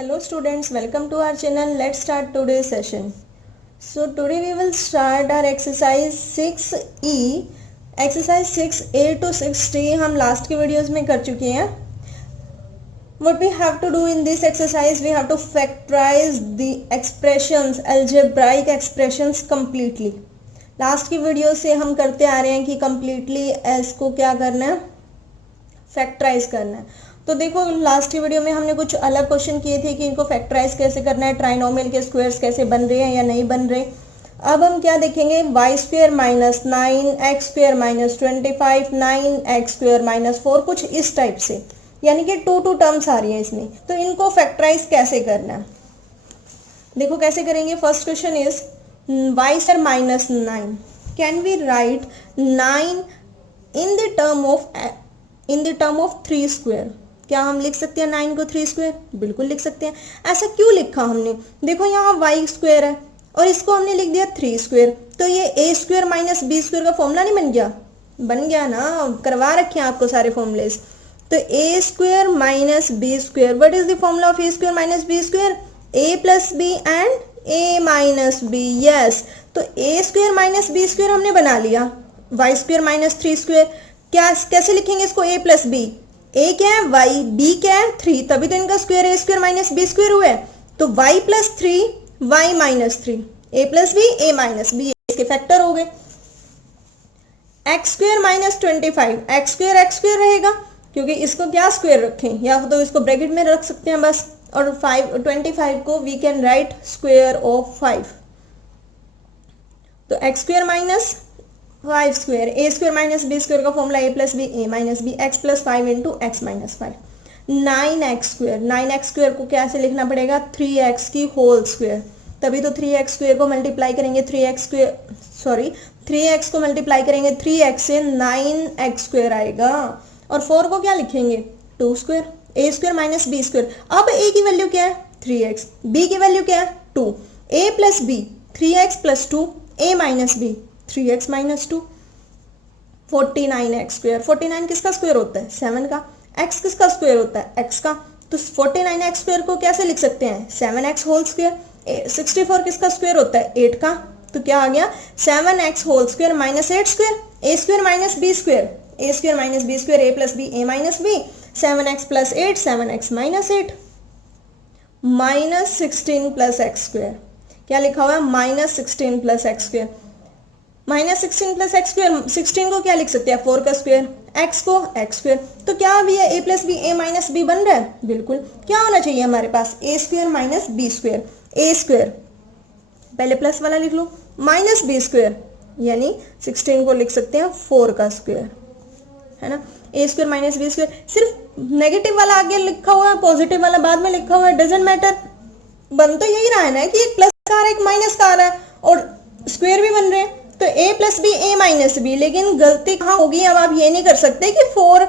Hello students, welcome to our channel. Let's start today's session. So today we will start our exercise 6E. Exercise 6A to 6D हम last के videos में कर चुके हैं. What we have to do in this exercise, we have to factorize the expressions, algebraic expressions completely. Last की video से हम करते आ रहे हैं कि completely s को क्या करना है, फैक्टराइज करना है. तो देखो लास्ट की वीडियो में हमने कुछ अलग क्वेश्चन किए थे कि इनको फैक्टराइज कैसे करना है, ट्राइनोमियल के स्क्वायर्स कैसे बन रहे हैं या नहीं बन रहे. अब हम क्या देखेंगे, Y square minus 9x square minus 25 9x square minus 4, कुछ इस टाइप से, यानी कि टू टर्म्स आ रही है इसमें. तो इनको फैक्टराइज कैसे करना है, देखो कैसे करेंगे. First question is Y square minus 9. Can we write 9 in the term of 3 square. क्या हम लिख सकते हैं 9 को 3 स्क्वायर? बिल्कुल लिख सकते हैं. ऐसा क्यों लिखा हमने, देखो यहाँ वाई स्क्वायर है और इसको हमने लिख दिया 3 स्क्वायर, तो ये ए स्क्वायर माइनस बी स्क्वायर का फॉर्मूला नहीं बन गया? बन गया ना, करवा रखे हैं आपको सारे फॉर्मूलेस. तो a square minus B square, what is the formula of a square minus B square? A plus b and a minus b. Yes, तो a square minus B square हमने बना लिया. वाई स्क्वायर माइनस 3 स्क्वायर, क्या कैसे लिखेंगे इसको? ए plus B, A क्या है वाई, बी क्या है 3, तभी तो इनका square a square minus B square हुआ है. तो वाई प्लस 3 वाई माइनस 3, ए प्लस बी ए माइनस बी, इसके फैक्टर हो गए. X square minus 25, x square रहेगा क्योंकि इसको क्या स्क्वायर रखें, या तो इसको ब्रैकेट में रख सकते हैं बस. और 25 को we can write square of 5. तो x square minus 5 square, a square minus B square का formula a plus B A minus b, x plus 5 into x minus 5. 9x square को कैसे लिखना पड़ेगा? 3x की होल स्क्वायर, तभी तो 3x square को मल्टीप्लाई करेंगे 3x को मल्टीप्लाई करेंगे 3x से 9x स्क्वायर आएगा. और 4 को क्या लिखेंगे? 2 square, a square minus B square. अब ए की वैल्यू क्या है? 3x, बी की वैल्यू क्या है? 2. A plus b 3x plus 2, a minus b 3x minus 2. 49x square, 49 किसका स्क्वायर होता है? 7 का. x किसका स्क्वायर होता है? x का. तो 49x स्क्वायर को कैसे लिख सकते हैं? 7x whole square. 64 किसका स्क्वायर होता है? 8 का. तो क्या आ गया? 7x whole square minus 8 square, a square minus B square, a square minus B square, A plus B A minus b, 7x plus 8 7x minus 8, minus 16 plus x square. क्या लिखा हुआ है? Minus 16 plus x square. Minus 16 plus x square, 16 को क्या लिख सकते हैं? 4 का स्क्वायर, एक्स को एक्स स्क्वायर. तो क्या अभी है a plus B A minus B बन रहा है? बिल्कुल. क्या होना चाहिए हमारे पास? ए square minus B square. A square पहले प्लस वाला लिख लो, माइनस बी स्क्वायर, यानी 16 को लिख सकते हैं 4 का स्क्वायर, है ना. ए स्क्वायर माइनस बी स्क्वायर, सिर्फ नेगेटिव वाला आगे लिखा हुआ है, पॉजिटिव वाला बाद में लिखा हुआ है, डजेंट मैटर. बन तो यही रहा है ना कि एक प्लस का आ रहा है एक माइनस का आ रहा है और स्क्वायर भी बन रहे हैं. तो a plus B A minus B, लेकिन गलती कहाँ होगी? अब आप ये नहीं कर सकते कि 4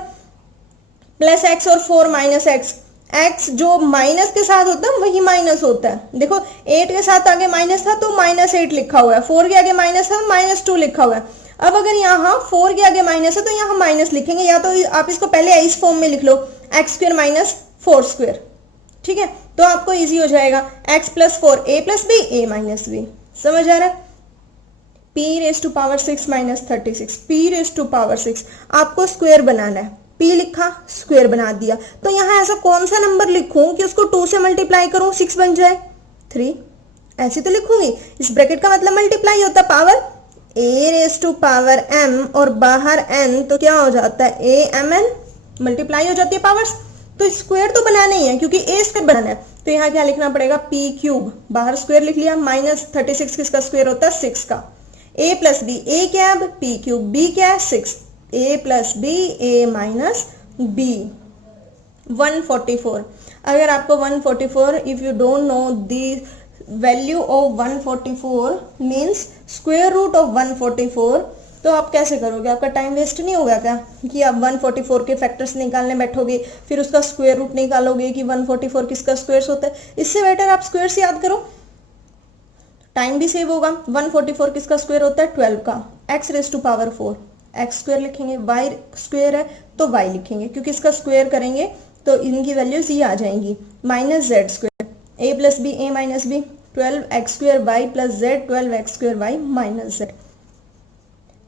प्लस एक्स और 4 माइनस एक्स. एक्स जो माइनस के साथ होता है वही माइनस होता है. देखो 8 के साथ आगे माइनस था तो माइनस 8 लिखा हुआ है, 4 के आगे माइनस है माइनस 2 लिखा हुआ है. अब अगर यहाँ 4 के आगे माइनस है तो यहाँ माइनस लिखेंगे, या तो आप इसको पहले इस फॉर्म में लिख लो, एक्स स्क्वायर माइनस 4 स्क्वायर. ठीक है, तो आपको ईजी हो जाएगा. X plus 4 A plus B A minus B. समझ आ रहा है? p raise to power 6 minus 36, p raise to power 6 आपको स्क्वायर बनाना है. p लिखा, स्क्वायर बना दिया. तो यहाँ ऐसा कौन सा नंबर लिखूं कि उसको 2 से मल्टीप्लाई करूं 6 बन जाए? 3 ऐसे तो लिखूंगी. इस ब्रैकेट का मतलब मल्टीप्लाई होता है, power a raise to power m और बाहर n, तो क्या हो जाता है? a m n, मल्टीप्लाई हो जाती है पावर्स. तो स्क्वायर तो बनाना ही है क्योंकि a स्क्वायर बनाना है. तो यहाँ क्या लिखना पड़ेगा? p क्यूब, बाहर स्क्वायर लिख लिया, माइनस 36 किसका स्क्वायर होता है? 6 का. a प्लस बी, ए क्या है? p क्यूब, b क्या है? 6, a plus B A minus B. 144. अगर आपको 144, if you don't know the value of 144 means square root of 144, तो आप कैसे करोगे? आपका टाइम वेस्ट नहीं होगा क्या कि आप 144 के फैक्टर्स निकालने बैठोगे, फिर उसका स्क्वायर रूट निकालोगे कि 144 किसका स्क्वायर होता है? इससे बेटर आप स्क्वायर्स याद करो, टाइम भी सेव होगा. 144 किसका स्क्वायर होता है? 12 का. X raise to power 4, X square लिखेंगे, वाई स्क्वायर है तो वाई लिखेंगे क्योंकि इसका स्क्वायर करेंगे तो इनकी वैल्यूज ये आ जाएंगी minus Z square A plus B A minus B 12x² Y plus Z 12x² Y minus Z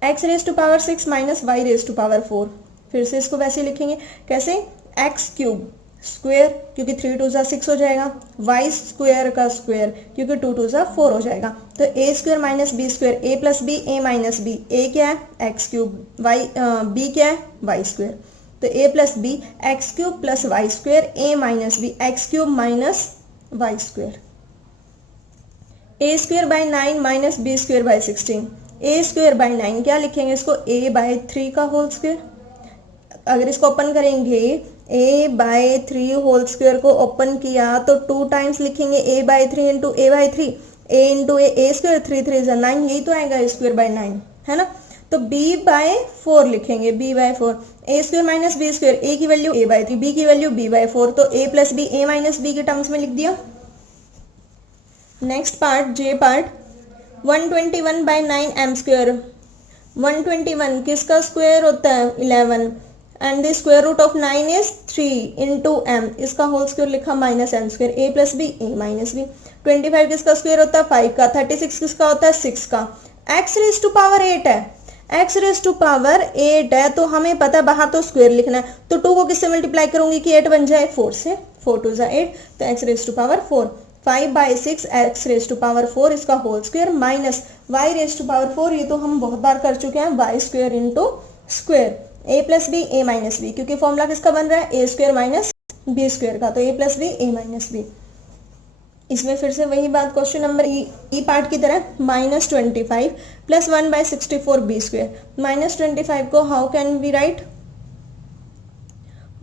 X raise to power 6 minus Y raise to power 4। फिर से इसको वैसे लिखेंगे कैसे एक्स क्यूब स्क्वेयर क्योंकि 3 2 6 हो जाएगा, वाई स्क्वेयर का स्क्वेयर क्योंकि 2 2 4 हो जाएगा। तो ए square minus B square A plus B A minus B, A क्या है एक्स क्यूब, वाई बी क्या है वाई स्क्वेयर, तो ए plus b x cube plus y square a minus b x cube minus Y square. A square by 9 minus B square by 16, a square by 9 क्या लिखेंगे इसको ए by 3 का whole square. अगर इसको open करेंगे a by 3 whole square को open किया तो 2 टाइम्स लिखेंगे a by 3 into A by 3, a into A square 3 3 9, यही तो आएगा a स्क्वेयर बाई 9 है ना। तो b बाई 4 लिखेंगे b by 4, A square minus B square, a की वैल्यू a बाई 3, b की वैल्यू b बाई 4, तो a plus B A minus B के टर्म्स में लिख दिया। Next part J part 121 by 9 M square, 121 किसका square होता है 11 and the square root of 9 is 3 into M, इसका होल स्क्वायर लिखा माइनस एम स्क्वायर, ए प्लस बी ए माइनस बी। 25 किसका स्क्वायर होता है 5 का, 36 किसका होता है 6 का, एक्स रेज टू पावर 8 है, एक्स रेज टू पावर 8 है तो हमें पता है बाहर तो स्क्वायर लिखना है, तो 2 को किससे मल्टीप्लाई करूंगी कि 8 बन जाए 4 से, 4 2 8, तो X raise to power 4, 5 by 6 X raise to power 4 इसका whole square minus Y raise to power 4, ये तो हम बहुत बार कर चुके हैं वाई स्क्वायर इंटू स्क्वायर, ए प्लस बी ए माइनस बी क्योंकि फॉर्मूला किसका बन रहा है A square minus B square का, तो ए प्लस बी ए माइनस बी। इसमें फिर से वही बात क्वेश्चन नंबर ई पार्ट की तरह -25 प्लस 1 बाई 64 बी स्क्वायर, -25 को हाउ कैन वी राइट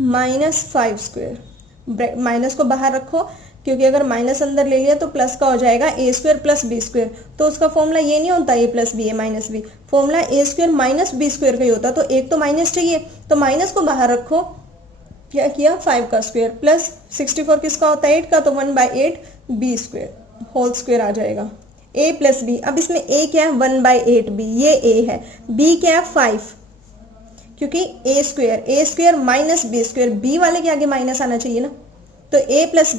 -5 स्क्वायर, माइनस को बाहर रखो क्योंकि अगर माइनस अंदर ले लिया तो प्लस का हो जाएगा ए स्क्वायर प्लस बी स्क्वायर, तो उसका फॉर्मूला ये नहीं होता ए प्लस बी ए माइनस बी, फॉर्मूला ए स्क्वायर माइनस बी स्क्वायर का ही होता, तो एक तो माइनस चाहिए तो माइनस को बाहर रखो, क्या किया 5 का स्क्वायर प्लस 64 किसका होता है 8 का, तो 1 by 8 b square whole square आ जाएगा, ए प्लस बी। अब इसमें ए क्या है 1 बाई 8 बी, ये ए है, बी क्या है 5 क्योंकि a square minus B square, b वाले के आगे माइनस आना चाहिए ना, तो a plus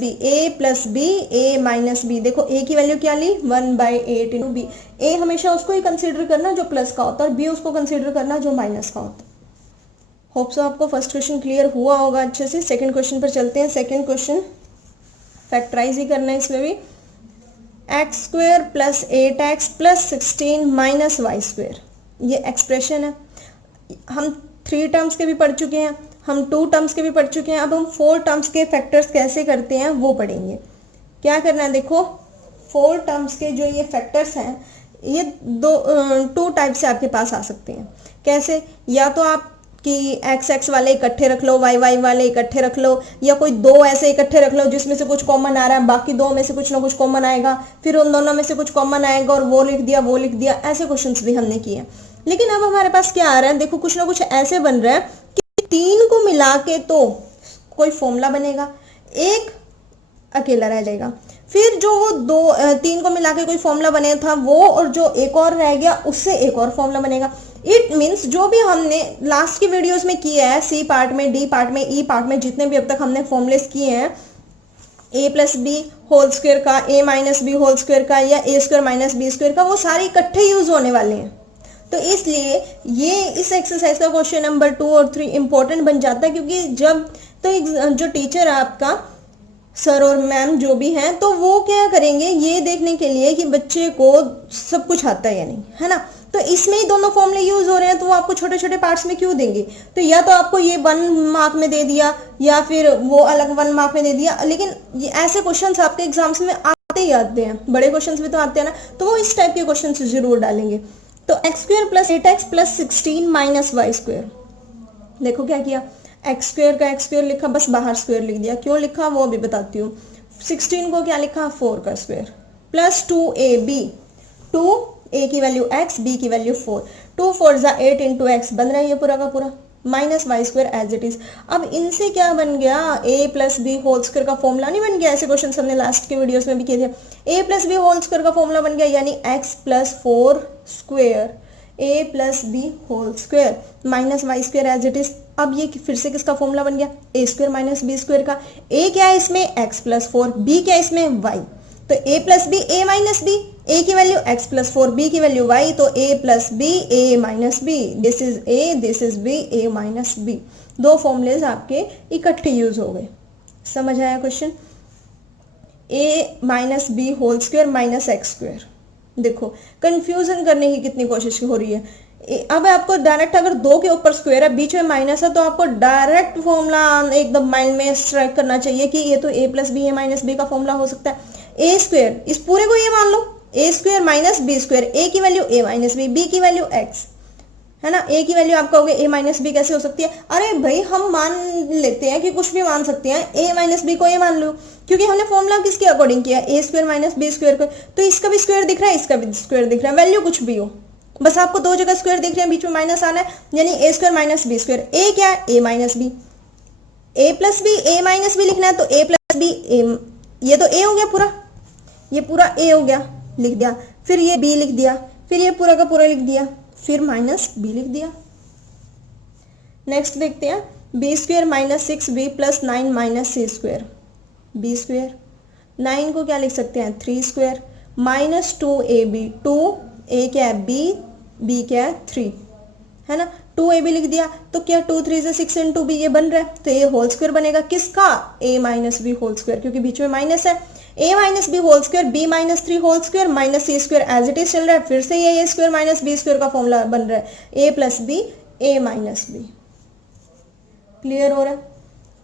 B A minus b, देखो a की वैल्यू क्या ली 1 बाई 8 इंटू बी, ए हमेशा उसको ही कंसीडर करना जो प्लस का होता है और बी उसको कंसीडर करना जो माइनस का होता है। होप सो आपको फर्स्ट क्वेश्चन क्लियर हुआ होगा अच्छे से। सेकंड क्वेश्चन पर चलते हैं। सेकंड क्वेश्चन फैक्टराइज ही करना है इसमें भी, X square plus 8x plus 16 minus Y square, ये एक्सप्रेशन है। हम 3 टर्म्स के भी पढ़ चुके हैं, हम 2 टर्म्स के भी पढ़ चुके हैं, अब हम 4 टर्म्स के फैक्टर्स कैसे करते हैं वो पढ़ेंगे। क्या करना है देखो, 4 टर्म्स के जो ये फैक्टर्स हैं ये 2 टाइप से आपके पास आ सकते हैं। कैसे, या तो आप कि x वाले इकट्ठे रख लो, y वाले इकट्ठे रख लो, या कोई 2 ऐसे इकट्ठे रख लो जिसमें से कुछ कॉमन आ रहा है, बाकी 2 में से कुछ ना कुछ कॉमन आएगा, फिर उन दोनों में से कुछ कॉमन आएगा और वो लिख दिया, ऐसे क्वेश्चंस भी हमने किए। लेकिन अब हमारे पास क्या आ रहा है, देखो कुछ ना कुछ ऐसे बन रहा है कि 3 को मिला के तो कोई फॉर्मूला बनेगा, एक अकेला रह जाएगा, फिर जो वो 3 को मिला के कोई फॉर्मूला बने था वो, और जो एक और रह गया उससे एक और फॉर्मूला बनेगा। इट मीन्स जो भी हमने लास्ट की वीडियोस में किया है, सी पार्ट में, डी पार्ट में, ई पार्ट में, जितने भी अब तक हमने फॉर्मूलेस किए हैं, ए प्लस बी होल स्क्वायर का, ए माइनस बी होल स्क्वायर का, या ए स्क्वायर माइनस बी स्क्वायर का, वो सारे इकट्ठे यूज होने वाले हैं। तो इसलिए ये इस एक्सरसाइज का क्वेश्चन नंबर 2 और 3 इंपॉर्टेंट बन जाता है, क्योंकि जब तो जो टीचर है आपका, सर और मैम जो भी हैं, तो वो क्या करेंगे ये देखने के लिए कि बच्चे को सब कुछ आता है या नहीं, है ना। तो इसमें ही दोनों फॉर्मूले यूज हो रहे हैं, तो वो आपको छोटे छोटे पार्ट्स में क्यों देंगे, तो या तो आपको ये 1 मार्क में दे दिया या फिर वो अलग 1 मार्क में दे दिया। लेकिन ये ऐसे क्वेश्चंस आपके एग्जाम्स में आते ही आते हैं, बड़े क्वेश्चंस भी तो आते हैं ना, तो वो इस टाइप के क्वेश्चन जरूर डालेंगे। तो x square plus 8x plus 16 minus Y square, देखो क्या किया, एक्स स्क्वायर का एक्स स्क्वायर लिखा, बस बाहर स्क्वायर लिख दिया, क्यों लिखा वो भी बताती हूँ। 16 को क्या लिखा 4 का स्क्वायर प्लस 2ab, 2a की वैल्यू x, b की वैल्यू 4, 2 4 जा 8 इंटू एक्स बन रहा है ये पूरा का पूरा, minus Y square as it is. अब इनसे क्या बन गया, a plus B whole square का फॉर्मूला नहीं बन गया, ऐसे क्वेश्चन हमने लास्ट के वीडियोस में भी किए थे। a plus B whole square का फॉर्मूला बन गया, यानी x plus 4 square A plus B whole square minus Y square as it is. अब ये फिर से किसका फॉर्मूला बन गया, A square minus B square का। ए क्या है इसमें, एक्स प्लस 4, बी क्या है इसमें, वाई। तो ए plus B A minus B, a की वैल्यू एक्स प्लस 4, बी की वैल्यू वाई, तो ए plus B A minus b, this is a, this is b, A minus b. दो फॉर्मूलेज आपके इकट्ठे यूज हो गए। समझ आया question. A minus B whole square minus x square. देखो कंफ्यूजन करने की कितनी कोशिश हो रही है। अब आपको डायरेक्ट अगर 2 के ऊपर स्क्वायर है, बीच में माइनस है, तो आपको डायरेक्ट फॉर्मूला एकदम माइंड में स्ट्राइक करना चाहिए कि ये तो ए प्लस बी ए माइनस बी का फॉर्मूला हो सकता है। ए स्क्वायर, इस पूरे को ये मान लो, ए स्क्वायर माइनस बी स्क्वायर, ए की वैल्यू ए माइनस बी, बी की वैल्यू एक्स, है ना। ए की वैल्यू आपका हो गया ए माइनस बी, कैसे हो सकती है, अरे भाई हम मान लेते हैं कि कुछ भी मान सकते हैं, ए माइनस बी को ए मान लो, क्योंकि हमने फॉर्मूला किसके अकॉर्डिंग किया, ए स्क्वायर माइनस बी स्क्वायर को। तो इसका भी स्क्वायर दिख रहा है, इसका भी स्क्वायर दिख रहा है, वैल्यू कुछ भी हो, बस आपको 2 जगह स्क्वायर दिख रहे हैं, बीच में माइनस आना है, यानी ए स्क्वायर माइनस बी स्क्वायर। ए क्या है, ए माइनस बी, ए प्लस बी ए माइनस बी लिखना है, तो ए प्लस बी ए, ये तो ए हो गया पूरा, ये पूरा ए हो गया, लिख दिया, फिर ये बी लिख दिया, फिर ये पूरा का पूरा लिख दिया, फिर माइनस बी लिख दिया। नेक्स्ट देखते हैं, b square minus 6b plus 9 minus सी स्क्वायर। बी स्क्वायर, 9 को क्या लिख सकते हैं 3 स्क्वायर, माइनस 2ab, 2a क्या है b, b क्या है 3, है ना। 2ab लिख दिया, तो क्या 2 3 से 6 इंटू b ये बन रहा है, तो ये होल स्क्वायर बनेगा किसका, a minus B whole square, क्योंकि बीच में माइनस है। a minus B whole square, b minus 3 whole square minus C square as it is चल रहा है, फिर से ये a square minus B square का फॉर्मूला बन रहा है, a plus B a minus B. Clear हो रहा है,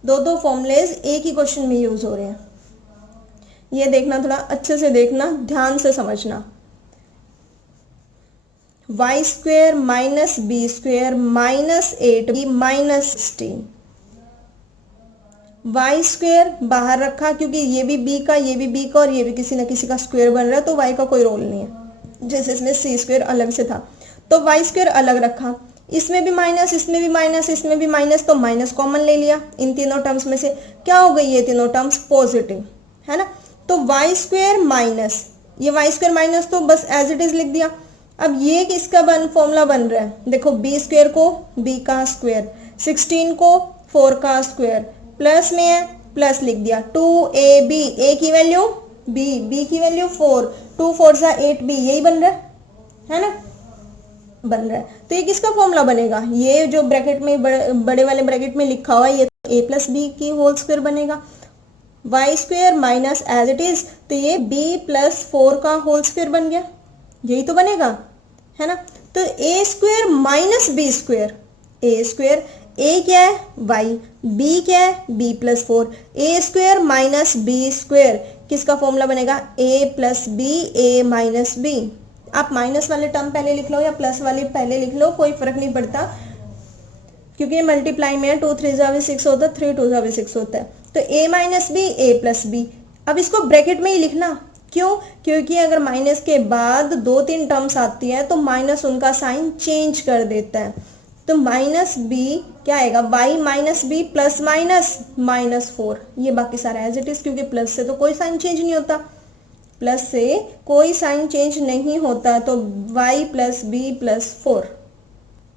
दो फॉर्मूलेज एक ही क्वेश्चन में यूज हो रहे हैं। ये देखना, थोड़ा अच्छे से देखना, ध्यान से समझना। Y square minus B square minus 8b minus 16। Y square बाहर रखा, क्योंकि ये भी b का, ये भी b का, और ये भी किसी ना किसी का स्क्वायर बन रहा है, तो y का कोई रोल नहीं है, जैसे इसमें सी स्क्वायर अलग से था, तो वाई स्क्वायर अलग रखा। इसमें भी माइनस, इसमें भी माइनस, इसमें भी माइनस, तो माइनस कॉमन ले लिया इन तीनों टर्म्स में से, क्या हो गई ये तीनों टर्म्स पॉजिटिव, है ना। तो वाई स्क्वायर माइनस, ये वाई स्क्वायर माइनस तो बस एज इट इज लिख दिया। अब ये किसका फॉर्मूला बन रहा है, देखो बी स्क्वायर को b का स्क्वायर, 16 को 4 का स्क्वायर, प्लस में है प्लस लिख दिया, 2ab, a की वैल्यू b, b की वैल्यू 4, 2 4 सा 8b, यही बन रहा है ना, बन रहा है। तो ये किसका फॉर्मूला बनेगा, ये जो ब्रैकेट में बड़े वाले ब्रैकेट में लिखा हुआ है, ये a प्लस बी की होल स्क्वायर बनेगा। Y square minus as it is, तो ये b प्लस 4 का होल स्क्वायर बन गया, यही तो बनेगा, है ना। तो a square minus B square, a square, a क्या है y, b क्या है b plus 4, a square minus B square, किसका फॉर्मूला बनेगा, a plus B a minus b. आप माइनस वाले टर्म पहले लिख लो या प्लस वाले पहले लिख लो, कोई फर्क नहीं पड़ता, क्योंकि ये मल्टीप्लाई में है, 2 3 जा भी 6 होता है, 3 2 जा भी 6 होता है, तो a minus B a plus B. अब इसको ब्रैकेट में ही लिखना, क्यों, क्योंकि अगर माइनस के बाद 2-3 टर्म्स आती है तो माइनस उनका साइन चेंज कर देता है, तो माइनस बी क्या आएगा, y minus B plus minus minus 4, ये बाकी सारा एज इट इज, क्योंकि प्लस से तो कोई साइन चेंज नहीं होता, प्लस से कोई साइन चेंज नहीं होता, तो y plus B plus 4।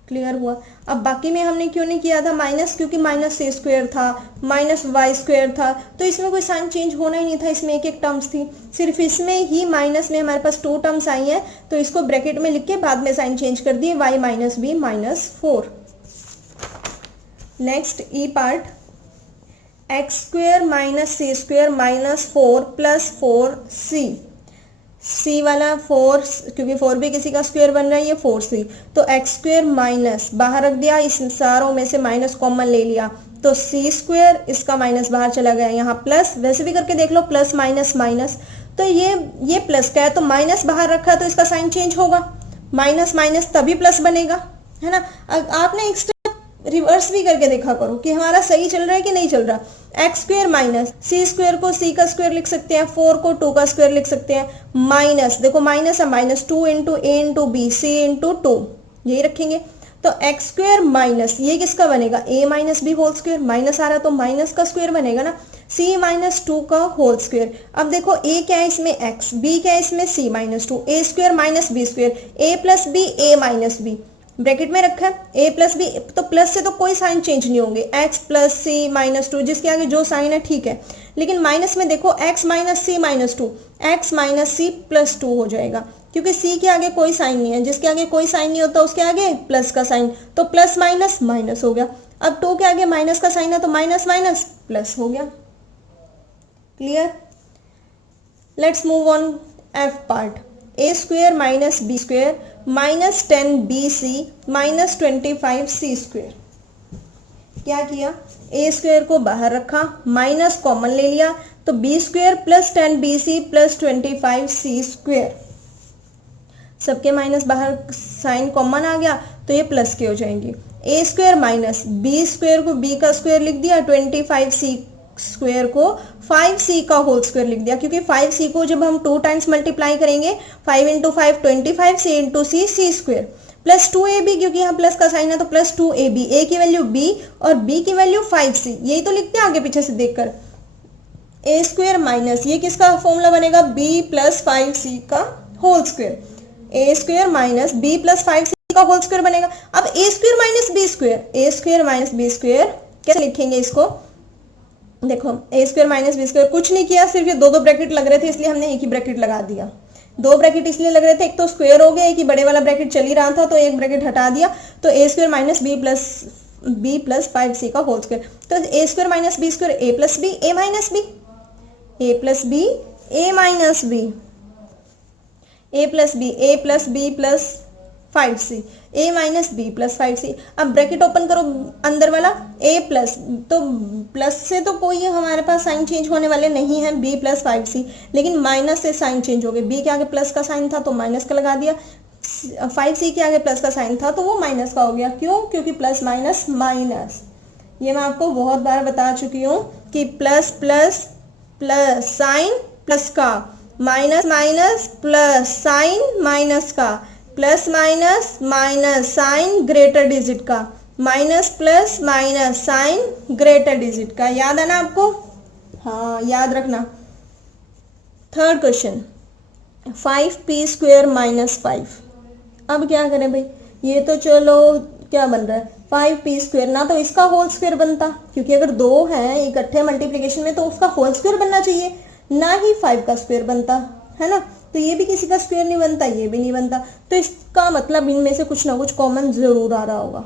Clear हुआ। अब बाकी में हमने क्यों नहीं किया था माइनस, क्योंकि माइनस सी स्क्वायर था, माइनस वाई स्क्वायर था, तो इसमें कोई साइन चेंज होना ही नहीं था, इसमें एक एक टर्म्स थी, सिर्फ इसमें ही माइनस में हमारे पास 2 टर्म्स आई हैं, तो इसको ब्रैकेट में लिख के बाद में साइन चेंज कर दिए, y minus b minus 4। Next e part, x square minus सी square minus 4 plus 4c, c वाला 4, क्योंकि 4 भी किसी का स्क्वायर बन रहा है, ये 4c, तो एक्स स्क्वायर माइनस बाहर रख दिया, इस सारों में से माइनस कॉमन ले लिया, तो c स्क्वायर, इसका माइनस बाहर चला गया, यहाँ प्लस, वैसे भी करके देख लो, प्लस माइनस माइनस, तो ये प्लस का है, तो माइनस बाहर रखा तो इसका साइन चेंज होगा, माइनस माइनस तभी प्लस बनेगा, है ना। आपने एक्स्ट्रा रिवर्स भी करके देखा करो कि हमारा सही चल रहा है कि नहीं चल रहा। एक्स स्क्वायर माइनस, सी स्क्वायर को सी का स्क्वायर लिख सकते हैं, 4 को 2 का स्क्वायर लिख सकते हैं, माइनस, देखो माइनस है, माइनस 2 इंटू ए इंटू बी, सी इंटू 2, यही रखेंगे, तो एक्स स्क्वायर माइनस, ये किसका बनेगा, a minus B whole square, minus आ रहा है तो माइनस का स्क्वायर बनेगा ना, c माइनस टू का होल स्क्वायर। अब देखो a क्या है इसमें x, b क्या है इसमें c minus two, a square minus B square, a plus B a minus B bracket में रखा है a प्लस बी, तो प्लस से तो कोई साइन चेंज नहीं होंगे, x plus C minus two जिसके आगे जो साइन है ठीक है, लेकिन माइनस में देखो x minus c minus two, x minus c plus two हो जाएगा क्योंकि c के आगे कोई साइन नहीं है, जिसके आगे कोई साइन नहीं होता उसके आगे प्लस का साइन, तो प्लस माइनस माइनस हो गया। अब टू के आगे माइनस का साइन है तो माइनस माइनस प्लस हो गया। Clear? Let's move on f part. a square minus B square minus 10bc minus 25c square. क्या किया, a स्क्वेयर को बाहर रखा, माइनस कॉमन ले लिया, तो b square plus 10bc plus 25c square. सबके माइनस बाहर साइन कॉमन आ गया तो ये प्लस के हो जाएंगे। a square minus B square को b का स्क्वेयर लिख दिया, 25c स्क्वेयर को 5c का होल स्क्वायर लिख दिया, क्योंकि 5c को जब हम 2 टाइम्स मल्टीप्लाई करेंगे 5 इंटू 5 25, c इंटू सी सी स्क्वेयर, प्लस 2ab क्योंकि यहाँ प्लस का साइन है तो प्लस 2ab, a की वैल्यू b और b की वैल्यू 5c, यही तो लिखते हैं आगे पीछे से देखकर। a स्क्वेयर माइनस ये किसका फॉर्मूला बनेगा, b प्लस 5c का whole square, a square minus b plus 5c का होल स्क्वायर बनेगा। अब a square minus B square, a square minus B square कैसे लिखेंगे इसको, देखो a square minus B square, कुछ नहीं किया, सिर्फ ये दो ब्रैकेट लग रहे थे इसलिए हमने एक ही ब्रैकेट लगा दिया। दो ब्रैकेट इसलिए लग रहे थे, एक तो स्क्वायर हो गया, एक ही बड़े वाला ब्रैकेट चल ही रहा था तो एक ब्रैकेट हटा दिया, तो a square minus B plus 5c का होल स्क्वायर, तो a square minus B square a plus B a minus B, a plus B a minus B, a plus B plus 5c, a minus B plus 5c। अब bracket open करो अंदर वाला, a plus, तो plus से तो कोई हमारे पास sign change होने वाले नहीं है, b प्लस 5c, लेकिन माइनस से साइन चेंज हो गए, b के आगे प्लस का साइन था तो माइनस का लगा दिया, 5c के आगे प्लस का साइन था तो वो माइनस का हो गया। क्यों? क्योंकि प्लस माइनस माइनस, ये मैं आपको बहुत बार बता चुकी हूँ कि plus plus plus sign plus का, minus minus plus sign minus का, plus minus minus sign greater digit का, minus plus minus sign greater digit का। याद है ना आपको? हाँ याद रखना। Third question, 5p square minus 5। अब क्या करें भाई, ये तो चलो क्या बन रहा है 5p स्क्वेयर, ना तो इसका होल स्क्वेयर बनता क्योंकि अगर दो हैं इकट्ठे मल्टीप्लिकेशन में तो उसका होल स्क्वेयर बनना चाहिए, ना ही 5 का स्क्वेयर बनता है ना, तो ये भी किसी का स्क्वायर नहीं बनता, ये भी नहीं बनता, तो इसका मतलब इनमें से कुछ ना कुछ कॉमन जरूर आ रहा होगा।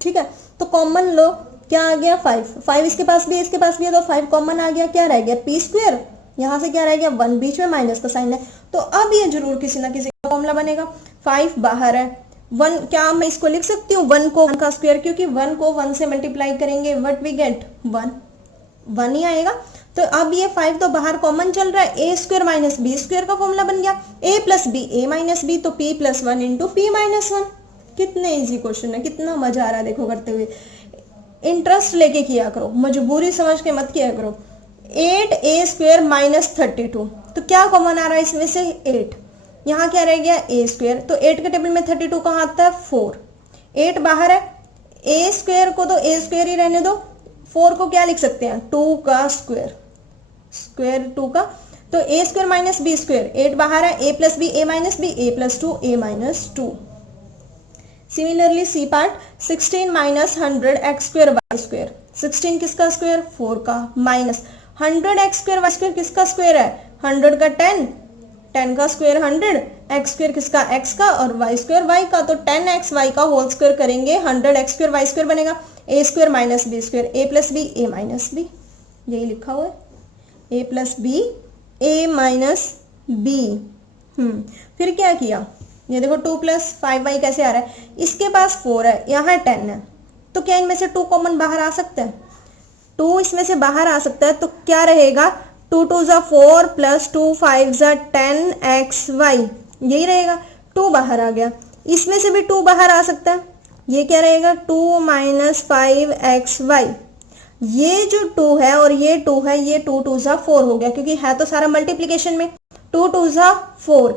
ठीक है, तो कॉमन लो, क्या आ गया 5 इसके पास भी इसके पास भी है तो 5 कॉमन आ गया, क्या रह गया p स्क्वायर, यहाँ से क्या रह गया 1, बीच में माइनस का साइन है, तो अब ये जरूर किसी ना किसी का फॉर्मूला बनेगा। 5 बाहर है, 1 क्या मैं इसको लिख सकती हूँ 1 को 1 का स्क्वायर, क्योंकि 1 को 1 से मल्टीप्लाई करेंगे व्हाट वी गेट 1 ही आएगा। तो अब ये 5 तो बाहर कॉमन चल रहा है, a square minus B square का फॉर्मूला बन गया, a plus B a minus B, तो p plus 1 into p minus 1। कितने इजी क्वेश्चन है, कितना मजा आ रहा है देखो करते हुए, इंटरेस्ट लेके किया करो, मजबूरी समझ के मत किया करो। 8a स्क्वायर माइनस 32, तो क्या कॉमन आ रहा है इसमें से 8, यहाँ क्या रह गया a स्क्वायर, तो 8 के टेबल में 32 कहाँ आता है 4, 8 बाहर है, a स्क्वायर को तो a स्क्वायर ही रहने दो, 4 को क्या लिख सकते हैं 2 का स्क्वायर, स्क्वायर 2 का, तो a square minus B square, 8 बाहर है, a plus B a minus B, a plus 2 a minus 2। Similarly C part, 16 minus 100 X square Y square, 16 किसका स्क्वायर 4 का, minus 100 X square Y square किसका square है 100 का 10, 10 का स्क्वायर 100, एक्स स्क्वायर किसका x का और वाई स्क्वायर y का, तो 10x y का होल स्क्वायर करेंगे 100 एक्स स्क्वायर वाई स्क्वायर बनेगा, a square minus B square, a plus B a minus B, यही लिखा हुआ है a plus B a minus B. फिर क्या किया, ये देखो 2 प्लस 5y कैसे आ रहा है, इसके पास 4 है, यहाँ 10 है, तो क्या इनमें से 2 कॉमन बाहर आ सकता है, 2 इसमें से बाहर आ सकता है, तो क्या रहेगा 2 2 ज़ा 4 प्लस 2 5 ज़ा 10xy, यही रहेगा, 2 बाहर आ गया, इसमें से भी 2 बाहर आ सकता है, ये क्या रहेगा 2 माइनस 5xy, ये जो 2 है और ये 2 है, ये 2 2 ज़ा 4 हो गया, क्योंकि है तो सारा मल्टीप्लिकेशन में, 2 2 ज़ा 4,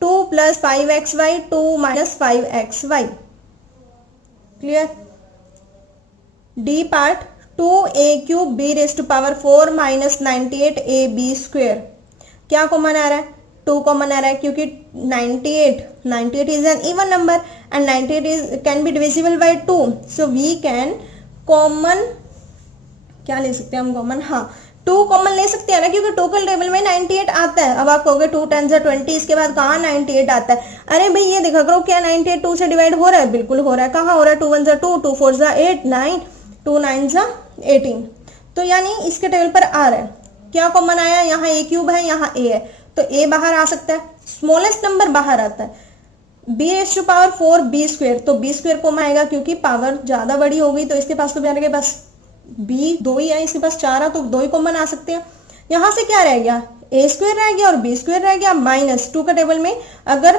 2 plus 5xy 2 minus 5xy। Clear? D part, 2a³ b⁴ minus 98ab²। क्या कॉमन आ रहा है? 2 कॉमन आ रहा है क्योंकि 98 is an even number and 98 is can be divisible by 2, so we can common क्या ले सकते हैं हम कॉमन? हाँ, 2 कॉमन ले सकते हैं ना, क्योंकि 2 के टेबल में 98 आता है। अब आप कहोगे 2 10 20, इसके बाद कहाँ 98 आता है? अरे भाई ये देखा करो, क्या 98 2 से डिवाइड हो रहा है? बिल्कुल हो रहा है। कहाँ हो रहा है? 2 1 2, 2 4 8 9, 2 9 18। तो यानी इसके टेबल पर आ रहा है। क्या कॉमन आया? यहाँ a³ है, यहाँ a है, तो a बाहर आ सकता है, स्मॉलेस्ट नंबर बाहर आता है। b⁴ b², तो b² कॉमन आएगा क्योंकि पावर ज्यादा बड़ी हो गई, तो इसके पास तो बेचारे के पास b 2 ही है, इसके पास 4 है, तो 2 ही कॉमन आ सकते हैं। यहाँ से क्या रह गया? a² रह गया और b² रह गया। माइनस 2 का टेबल में अगर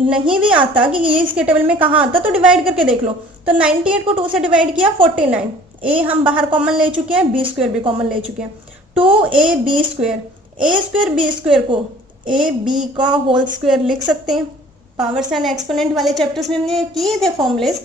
नहीं भी आता कि ये इसके टेबल में कहाँ आता, तो डिवाइड करके देख लो। तो 98 को 2 से डिवाइड किया 49, a हम बाहर कॉमन ले चुके हैं, b² भी कॉमन ले चुके हैं। 2ab², a² b² को ab का होल स्क्वायर लिख सकते हैं। पावर्स एंड एक्सपोनेंट वाले चैप्टर्स में हमने किए थे फॉर्मूलेस।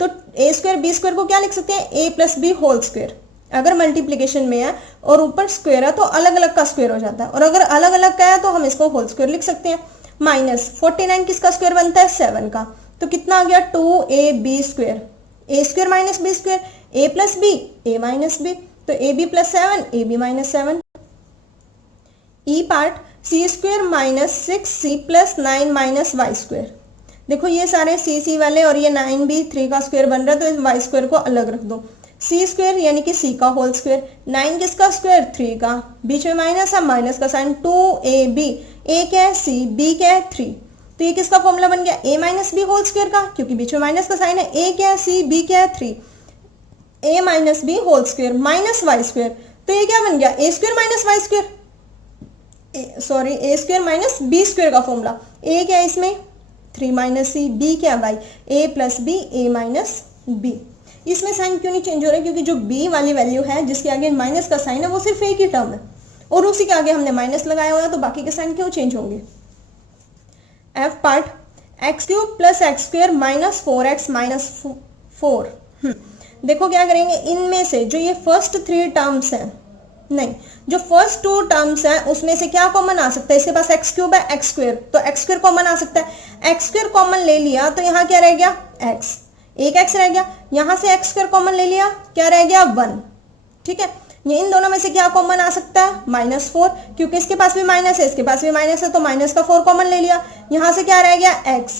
तो a² b² को क्या लिख सकते हैं? a + b whole square. अगर मल्टीप्लीकेशन में है और ऊपर स्क्वायर है तो अलग अलग का स्क्वायर हो जाता है, और अगर अलग अलग का है तो हम इसको होल स्क्वायर लिख सकते हैं। माइनस 49 किसका स्क्वायर बनता है? 7 का। तो कितना आ गया? 2ab², a² minus b², a + b, a minus b, तो ab + 7, ab - 7। ई part c² minus 6c + 9 - y²। देखो ये सारे c वाले और ये 9 भी 3 का स्क्वायर बन रहा है, तो इस y² को अलग रख दो। c² यानी कि c का होल स्क्वायर, 9 किसका स्क्वायर? 3 का, बीच में माइनस है, माइनस का साइन, 2ab, a क्या है? c, b क्या है? 3। तो ये किसका फॉर्मूला बन गया? a - b होल स्क्वायर का, क्योंकि बीच में माइनस का साइन है। a क्या है? c, b क्या है? 3, a - b whole square minus y²। तो ये क्या बन गया? a² - y², sorry a² - b² का फॉर्मूला। a क्या है इसमें? 3 - c, b क्या है? y, a + b, a - b। इसमें साइन क्यों नहीं चेंज हो रहा है? क्योंकि जो b वाली वैल्यू है जिसके आगे माइनस का साइन है वो सिर्फ एक ही टर्म है, और उसी के आगे हमने माइनस लगाया हुआ है, तो बाकी के साइन क्यों चेंज होंगे? f part x³ + x² - 4x - 4। देखो क्या करेंगे, इनमें से जो ये फर्स्ट 3 टर्म्स हैं, नहीं, जो फर्स्ट 2 टर्म्स हैं उसमें से क्या कॉमन आ सकता है? इसके पास x³ है, x², तो x² कॉमन आ सकता है। x² कॉमन ले लिया तो यहाँ क्या रह गया? x, एक x रह गया। यहाँ से x² कॉमन ले लिया, क्या रह गया? 1। ठीक है, ये इन दोनों में से क्या कॉमन आ सकता है? -4, क्योंकि इसके पास भी माइनस है, इसके पास भी माइनस है, तो माइनस का 4 कॉमन ले लिया। यहाँ से क्या रह गया? x,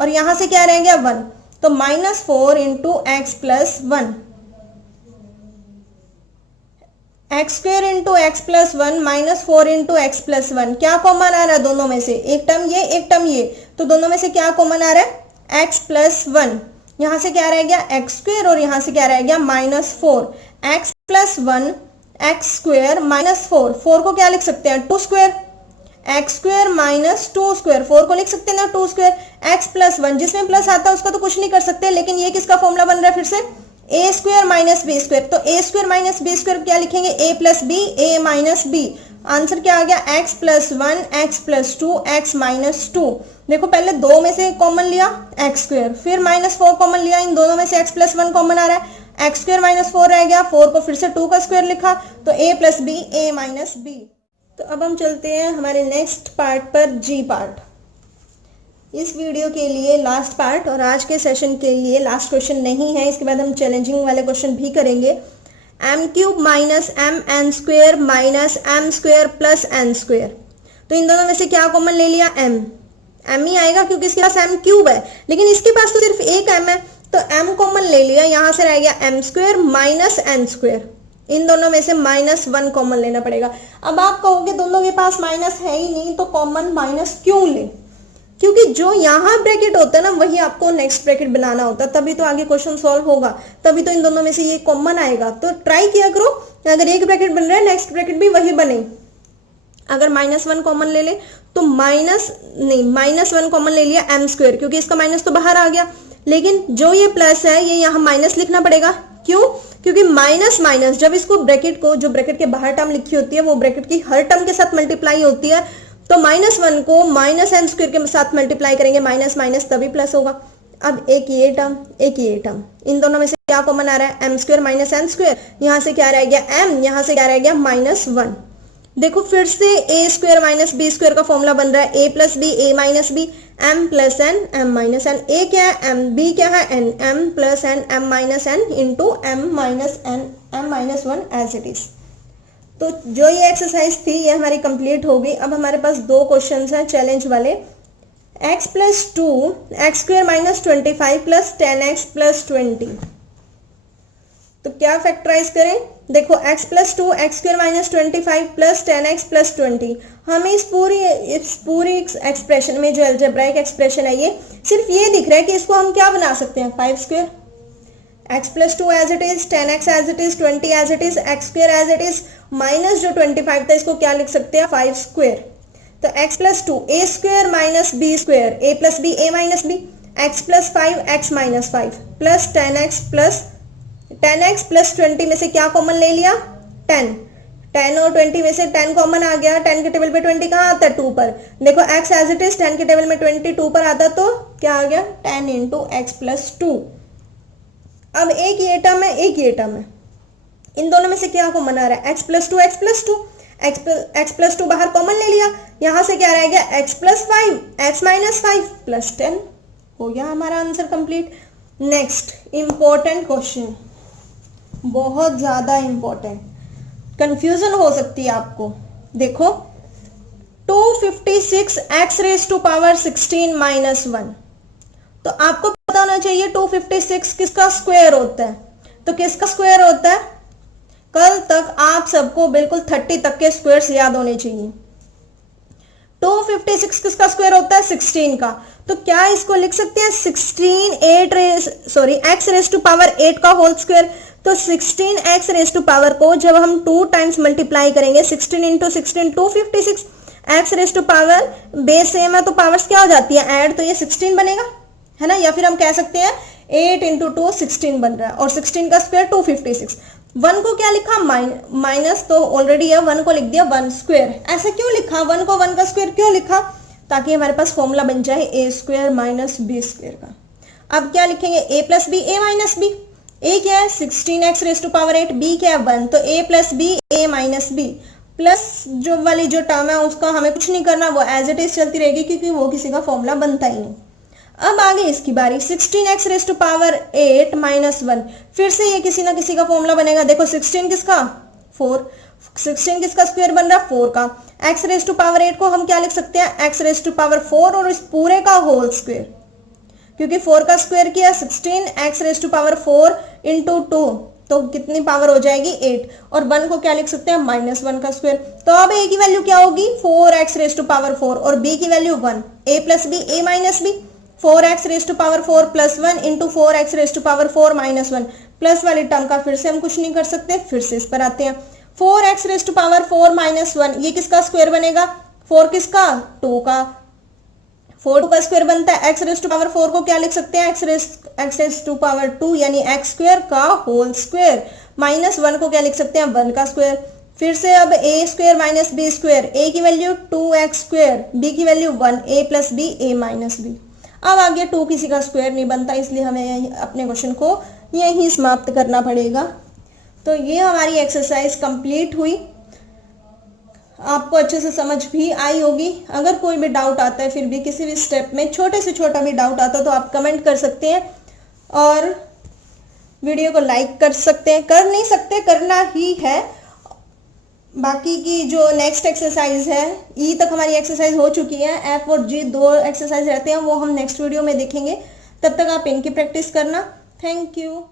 और यहाँ से क्या रह गया? 1, तो -4 × x + 1, x² × x + 1 -4 × x + 1। क्या कॉमन आ रहा है दोनों में से? एक टर्म ये, एक टर्म ये, तो दोनों में से क्या कॉमन आ रहा है? x + 1। यहाँ से क्या रह गया? x² और यहाँ से क्या रह गया? -4, x + 1 x² -4, 4 को क्या लिख सकते हैं? 2², x² - 2², 4 को लिख सकते हैं ना 2², x + 1, जिसमें प्लस आता है उसका तो कुछ नहीं कर सकते, लेकिन ये किसका फॉर्मूला बन रहा है? फिर से a² - b², तो a² - b² क्या लिखेंगे? a + b, a - b। Answer क्या आ गया? x + 1 x + 2 x - 2। देखो पहले 2 में से कॉमन लिया x², फिर -4 कॉमन लिया, इन दोनों में से x + 1 कॉमन आ रहा है, x² - 4 रह गया, 4 को फिर से 2 का स्क्वायर लिखा, तो a + b, a - b। तो अब हम चलते हैं हमारे नेक्स्ट पार्ट पर, जी पार्ट। इस वीडियो के लिए लास्ट पार्ट और आज के सेशन के लिए लास्ट क्वेश्चन नहीं है, इसके बाद हम चैलेंजिंग वाले क्वेश्चन भी करेंगे। m³ - mn² - m² + n²। तो इन दोनों में से क्या कॉमन ले लिया? m ही आएगा क्योंकि इसके पास m³ है, लेकिन इसके पास तो सिर्फ एक m है, तो m कॉमन ले लिया, यहाँ से रह गया m² - n²। इन दोनों में से -1 कॉमन लेना पड़ेगा। अब आप कहोगे दोनों के पास माइनस है ही नहीं, तो कॉमन माइनस क्यों ले? क्योंकि जो यहाँ ब्रैकेट होता है ना, वही आपको नेक्स्ट ब्रैकेट बनाना होता है, तभी तो आगे क्वेश्चन सॉल्व होगा, तभी तो इन दोनों में से ये कॉमन आएगा। तो ट्राई किया करो, अगर एक ब्रैकेट बन रहा है नेक्स्ट ब्रैकेट भी वही बने। अगर -1 कॉमन ले ले तो -1 कॉमन ले लिया m², क्योंकि इसका माइनस तो बाहर आ गया, लेकिन जो ये प्लस है ये यहाँ माइनस लिखना पड़ेगा। क्यों? क्योंकि माइनस माइनस जब इसको ब्रैकेट को, जो ब्रैकेट के बाहर टर्म लिखी होती है वो ब्रैकेट की हर टर्म के साथ मल्टीप्लाई होती है, तो -1 को -n² के साथ मल्टीप्लाई करेंगे, माइनस माइनस तभी प्लस होगा। अब एक ये टर्म, एक ये टर्म, इन दोनों में से क्या कॉमन आ रहा है? M square minus N square, यहाँ से क्या रह गया? एम, यहाँ से क्या रह गया? -1। देखो फिर से a square minus B square का फॉर्मूला बन रहा है, a plus B, A minus b, m plus n, m minus n. A क्या है? एम, बी क्या है? N, m plus n, m minus n into m minus n, m minus 1 as it is. तो जो ये exercise थी ये हमारी कंप्लीट हो गई। अब हमारे पास 2 क्वेश्चंस हैं चैलेंज वाले। x plus 2 x square minus 25 plus 10x plus 20, तो क्या फैक्टराइज करें? देखो x plus 2 x square minus 25 plus 10x plus 20, हमें इस पूरी एक्सप्रेशन में जो अलजेब्राइक एक्सप्रेशन है ये सिर्फ ये दिख रहा है कि इसको हम क्या बना सकते हैं? 5 square. x plus 2 as it is, 10x as it is, 20 as it is, x square as it is, minus जो 25 था इसको क्या लिख सकते हैं? 5 स्क्वायर। तो x plus 2 a square minus B square, A plus B, A minus b, x plus 5 x minus 5 plus 10x plus 20 में से क्या कॉमन ले लिया? 10। 10 और 20 में से 10 कॉमन आ गया। 10 के टेबल पे 20 कहाँ आता है? 2 पर। देखो x एज इट इज, 10 के टेबल में 20 2 पर आता तो क्या आ गया? 10 इंटू एक्स प्लस 2। अब एक ये टर्म है, एक ये टर्म है, इन दोनों में से क्या कॉमन आ रहा है? x plus 2 x plus 2, x plus 2 बाहर कॉमन ले लिया, यहां से क्या रह गया? x plus 5 x minus 5 plus 10। हो गया हमारा answer complete. Next important question, बहुत ज्यादा इंपॉर्टेंट, कंफ्यूजन हो सकती है आपको। देखो 256 X raise to power 16 minus 1, तो आपको पता होना चाहिए 256 किसका स्क्वायर होता है। तो किसका स्क्वायर होता है? कल तक आप सबको बिल्कुल 30 तक के स्क्वायर्स याद होने चाहिए। 256 किसका स्क्वायर होता है? 16 का। तो क्या इसको लिख सकते हैं एक्स रेज टू पावर 8 का होल स्क्वायर। तो 16 एक्स रेज टू पावर को जब हम 2 टाइम्स मल्टीप्लाई करेंगे, 16 into 16 256, X raise to power base same है तो पावर्स क्या हो जाती है? ऐड, तो ये 16 बनेगा, है ना। या फिर हम कह सकते हैं 8 इंटू 2 16 बन रहा है, और 16 का स्क्वायर 256। 1 को क्या लिखा? माइनस, तो ऑलरेडी है, 1 को लिख दिया 1 स्क्वायर। ऐसा क्यों लिखा? 1 को 1 का स्क्वायर क्यों लिखा? ताकि हमारे पास फॉर्मूला बन जाए A square minus B square का। अब क्या लिखेंगे? A plus B, A minus B. A क्या है? 16 x raise to power 8, B क्या है? 1, तो ए प्लस बी, ए माइनस बी, प्लस जो वाली जो टर्म है उसका हमें कुछ नहीं करना, वो एज इट इज चलती रहेगी क्योंकि वो किसी का फॉर्मूला बनता ही नहीं। अब आगे इसकी बारी, 16 x raise to power 8 minus 1, फिर से ये किसी ना किसी का फॉर्मूला बनेगा। देखो 16 किसका? 4, 16 किसका स्क्वायर बन रहा है? 4 का। एक्स रेज टू पावर 8 को हम क्या लिख सकते हैं? एक्स रेज टू पावर 4 और इस पूरे का होल स्क्वायर, क्योंकि 4 का स्क्वायर किया 16 x raise to power 4 into 2, तो कितनी पावर हो जाएगी? 8। और 1 को क्या लिख सकते हैं? -1 का स्क्वायर। तो अब ए की वैल्यू क्या होगी? 4 एक्स रेज टू पावर 4, और बी की value 1। A plus B, A minus B, 4 x raise to power 4 plus 1 into 4 x raise to power 4 minus 1। Plus वाली टर्म का फिर से हम कुछ नहीं कर सकते, फिर से इस पर आते हैं। 4 x raise to power 4 minus 1, ये किसका स्क्वायर बनेगा? 4 किसका? 2 का। 4 2 का स्क्वायर बनता है। एक्स रेज टू पावर 4 को क्या लिख सकते हैं? एक्स रेज टू पावर 2 यानी एक्स स्क्वायर का होल स्क्वायर। माइनस 1 को क्या लिख सकते हैं? 1 का स्क्वायर। फिर से अब ए स्क्वायर माइनस बी स्क्वायर, ए की वैल्यू 2x स्क्वायर, बी की value 1, A plus B, A minus B. अब आगे 2 किसी का स्क्वायर नहीं बनता, इसलिए हमें अपने क्वेश्चन को यहीं समाप्त करना पड़ेगा। तो ये हमारी एक्सरसाइज कंप्लीट हुई, आपको अच्छे से समझ भी आई होगी। अगर कोई भी डाउट आता है, फिर भी किसी भी स्टेप में छोटे से छोटा भी डाउट आता है तो आप कमेंट कर सकते हैं, और वीडियो को लाइक कर सकते हैं, कर नहीं सकते करना ही है। बाकी की जो नेक्स्ट एक्सरसाइज है, ई तक हमारी एक्सरसाइज हो चुकी है, एफ और जी 2 एक्सरसाइज रहते हैं, वो हम नेक्स्ट वीडियो में देखेंगे। तब तक आप इनकी प्रैक्टिस करना। Thank you.